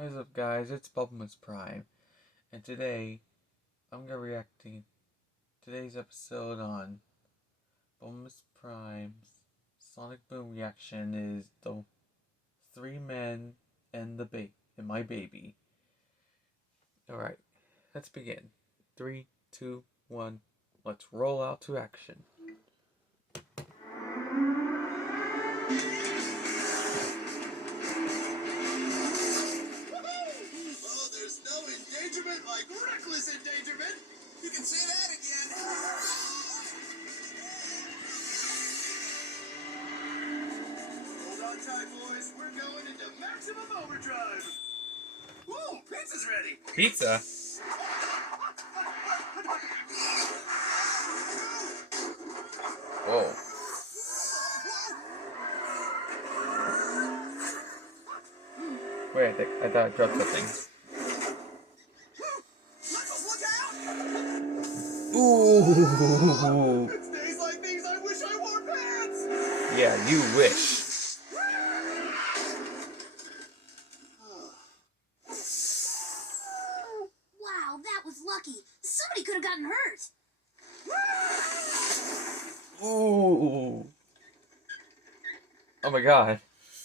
What is up, guys? It's Bumblemus Prime, and today I'm gonna reacting today's episode on Bumblemus Prime's Sonic Boom reaction is the 3 men and my baby. All right, let's begin. 3, 2, 1. Let's roll out to action. Like reckless endangerment. You can say that again. Hold on tight, boys. We're going into maximum overdrive. Woo! Pizza's ready. Pizza? Whoa. Wait, I thought I dropped something. Ooh. It's days like these I wish I wore pants. Yeah, you wish. Wow, that was lucky. Somebody could have gotten hurt. Ooh. Oh my god.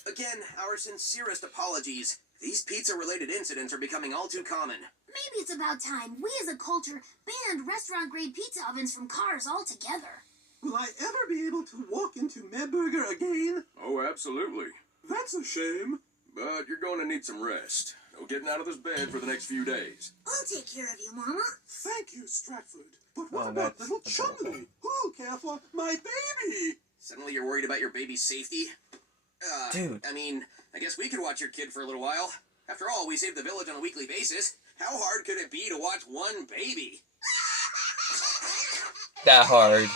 Again, our sincerest apologies. These pizza-related incidents are becoming all too common. Maybe it's about time we as a culture banned restaurant-grade pizza ovens from cars altogether. Will I ever be able to walk into Medburger again? Oh, absolutely. That's a shame. But you're going to need some rest. No getting out of this bed for the next few days. I'll take care of you, Mama. Thank you, Stratford. But what Oh, about that's little adorable. Chumley? Who'll care for my baby? Suddenly you're worried about your baby's safety? Dude. I guess we could watch your kid for a little while. After all, we save the village on a weekly basis. How hard could it be to watch one baby? That hard.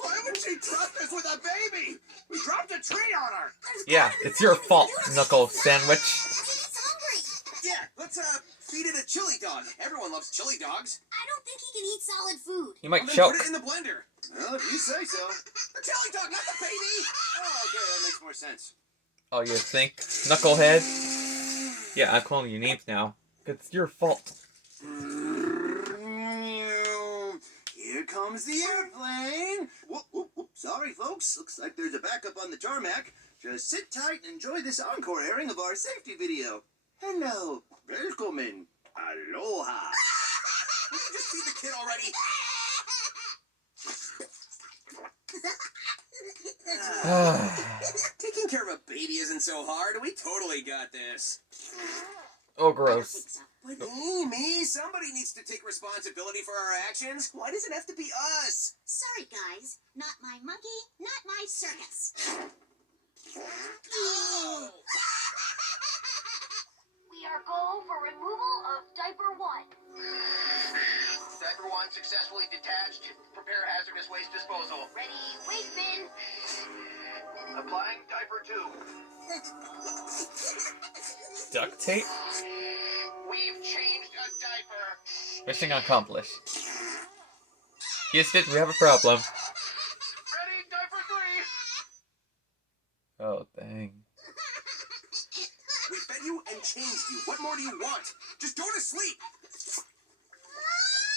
Why would she trust us with a baby? We dropped a tree on her. Yeah, it's your fault, Knuckle Sandwich. He's hungry. Yeah, let's feed it a chili dog. Everyone loves chili dogs. I don't think he can eat solid food. You might Well, then choke. put it in the blender. Well, if you say so. The chili dog, not the baby. Oh, okay, that makes more sense. Oh, you think? Knucklehead? Yeah, I'm calling you names now. It's your fault. Here comes the airplane. Whoop, whoop, whoop. Sorry, folks. Looks like there's a backup on the tarmac. Just sit tight and enjoy this encore airing of our safety video. Hello. Welcome. Aloha. Did you just see the kid already? Taking care of a baby isn't so hard. We totally got this. Oh, I don't gross. think so. But Amy, somebody needs to take responsibility for our actions. Why does it have to be us? Sorry, guys. Not my monkey, not my circus. Oh. We are go for removal of diaper 1. Diaper 1 successfully detached. Prepare hazardous waste disposal. Ready, waste bin. Applying diaper 2. Duct tape? We've changed a diaper. Mission accomplished. Yes, we have a problem. Ready, diaper 3. Oh, dang. We fed you and changed you. What more do you want? Just go to sleep.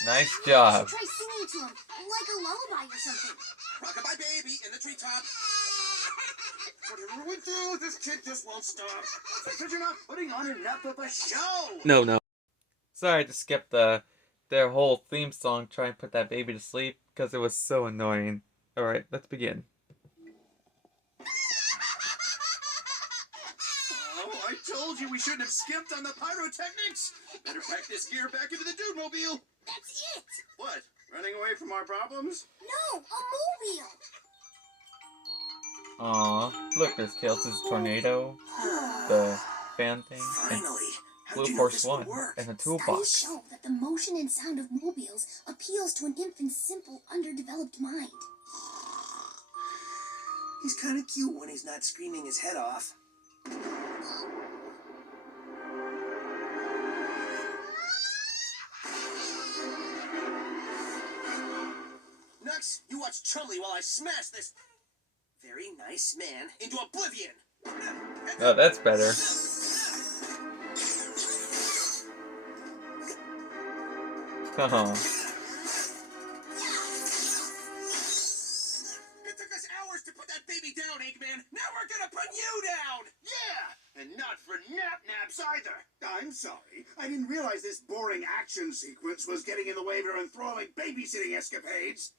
Nice job. Try singing to him, like a lullaby or something. Rockabye baby in the treetop. Whatever we do, this kid just won't stop. Because you're not putting on enough of a show. No. Sorry to skip their whole theme song trying to put that baby to sleep because it was so annoying. Alright, let's begin. Oh, I told you we shouldn't have skipped on the pyrotechnics. Better pack this gear back into the dude-mobile. That's it. What? Running away from our problems? No, a mobile. Aw, look, there's Tails' tornado, the fan thing, and Finally. Blue Force 1, and a Studies toolbox. show that the motion and sound of mobiles appeals to an infant's simple, underdeveloped mind. He's kind of cute when he's not screaming his head off. Nux, you watch Chumley while I smash this very nice man into oblivion. Oh, that's better. Oh. It took us hours to put that baby down, Eggman. Now we're gonna put you down. Yeah, and not for naps either. I'm sorry. I didn't realize this boring action sequence was getting in the way of your enthralling babysitting escapades.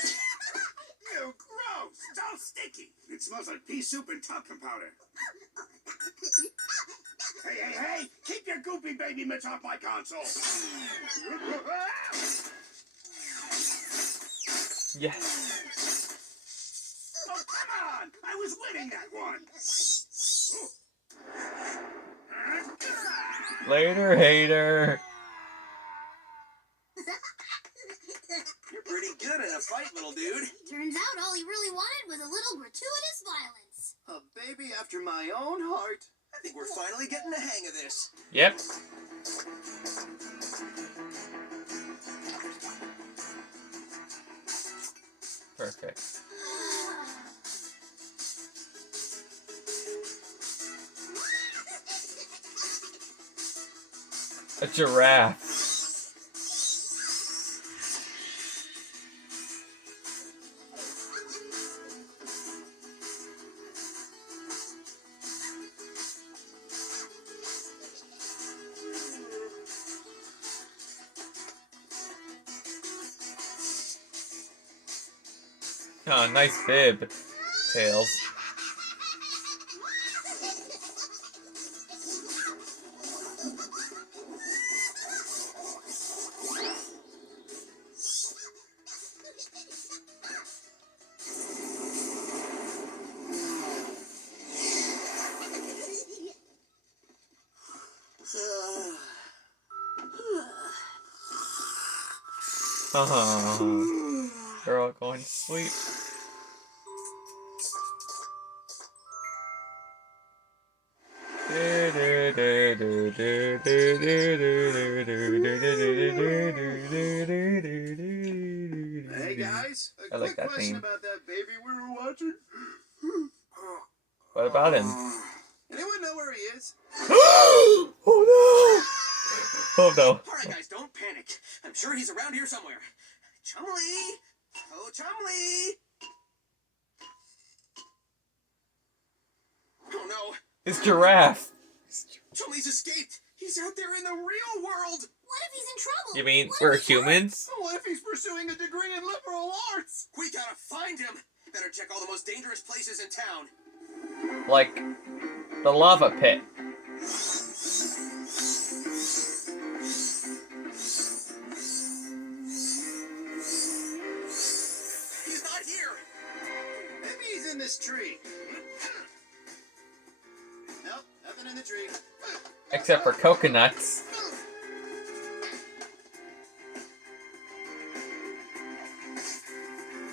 Ew, gross! It's all sticky. It smells like pea soup and talcum powder. Hey! Keep your goopy baby mitts off my console. Yes. Oh, come on! I was winning that one. Later, hater. You're pretty good in a fight, little dude. Turns out all he really wanted was a little gratuitous violence. A baby after my own heart. I think we're finally getting the hang of this. Yep. Perfect. A giraffe. Oh, nice bib, Tails. Oh, they're all going to sleep. Hey guys, I like that question theme. about that baby we were watching. What about him? Anyone know where he is? Oh no! Oh no. Alright guys, don't panic. I'm sure he's around here somewhere. Chumley! Oh, Chumley! Oh no, It's giraffe. Chumley's escaped! He's out there in the real world! What if he's in trouble? You mean What if we're he hurt? humans? What if he's pursuing a degree in liberal arts? We gotta find him! Better check all the most dangerous places in town. Like the lava pit. He's not here! Maybe he's in this tree. Nope, nothing in the tree. Except for coconuts.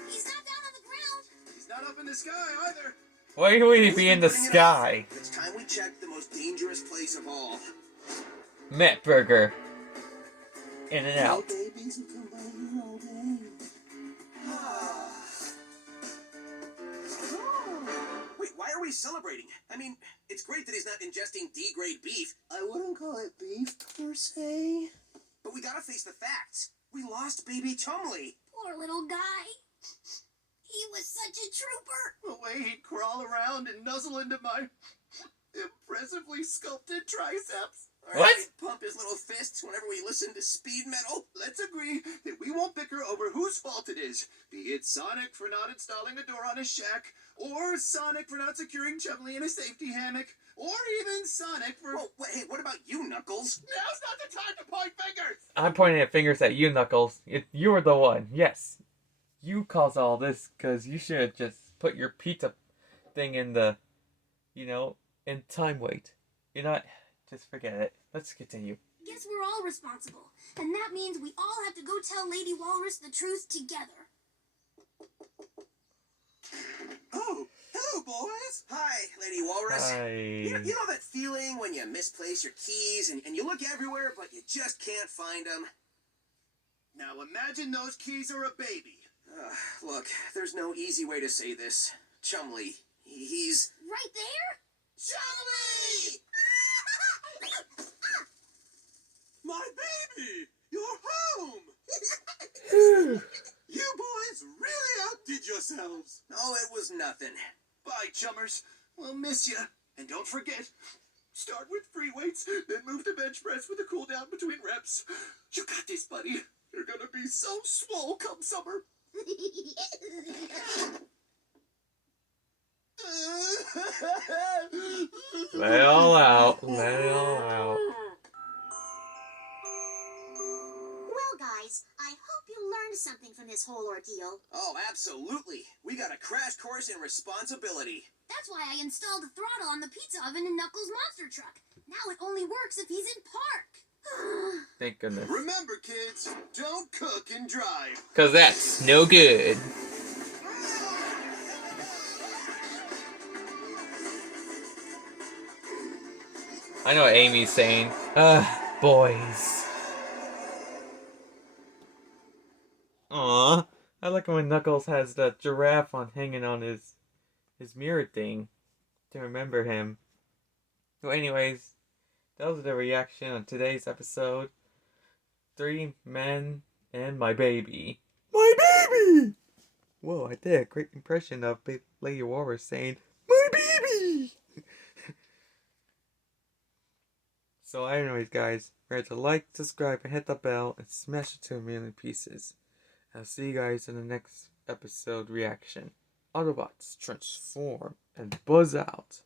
He's not down on the ground. He's not up in the sky either. Why would he be in the sky? It's time we check the most dangerous place of all. Met Burger. In and out. Babies will come by here all day. Wait, why are we celebrating? I mean, it's great that he's not ingesting D-grade beef, I wouldn't call it beef, per se. but we gotta face the facts. We lost baby Chumley. Poor little guy. He was such a trooper. The way he'd crawl around and nuzzle into my impressively sculpted triceps. Or What? how he'd pump his little fists whenever we listen to speed metal. Let's agree that we won't bicker over whose fault it is. Be it Sonic for not installing a door on his shack, or Sonic for not securing Chumley in a safety hammock, or even Sonic for... Whoa, wait, hey, what about you, Knuckles? Now's not the time to point fingers! I'm pointing at fingers at you, Knuckles. You were the one. Yes. You caused all this because you should have just put your pizza thing in the, in time wait. You're not... Just forget it. Let's continue. Guess we're all responsible. And that means we all have to go tell Lady Walrus the truth together. Oh, hello, Hello, boys. Hi, Lady Walrus. Hi. You know that feeling when you misplace your keys and you look everywhere but you just can't find them? Now imagine those keys are a baby. Look, there's no easy way to say this. Chumley, he's... Right there? Chumley! My baby! You're home! You boys really outdid yourselves. Oh, it was nothing. Bye, chummers. We'll miss you. And don't forget, start with free weights, then move to bench press with a cool down between reps. You got this, buddy. You're gonna be so swole come summer. Let it all out. Let it all out. Well, guys, I hope you learned something from this whole ordeal. Oh, absolutely. We got a crash course in responsibility. That's why I installed a throttle on the pizza oven in Knuckles' monster truck. Now it only works if he's in park. Thank goodness. Remember, kids, don't cook and drive. Cause that's no good. I know what Amy's saying. Boys. Aw, I like when Knuckles has that giraffe on hanging on his mirror thing to remember him. So anyways, that was the reaction on today's episode. 3 men and my baby. My baby! Whoa, I did a great impression of Lady Walrus saying, my baby! So anyways, guys, remember to like, subscribe, and hit the bell, and smash it to a million pieces. I'll see you guys in the next episode reaction. Autobots transform and buzz out.